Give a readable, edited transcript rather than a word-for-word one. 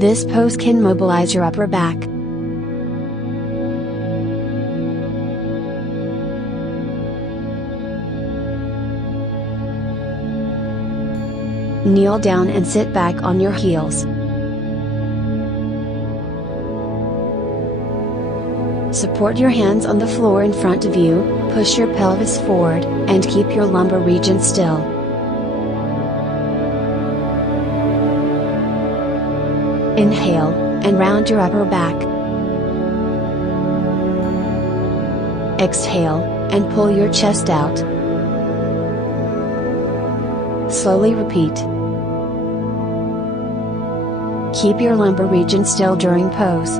This pose can mobilize your upper back. Kneel down and sit back on your heels. Support your hands on the floor in front of you, push your pelvis forward, and keep your lumbar region still. Inhale, and round your upper back. Exhale, and pull your chest out. Slowly repeat. Keep your lumbar region still during pose.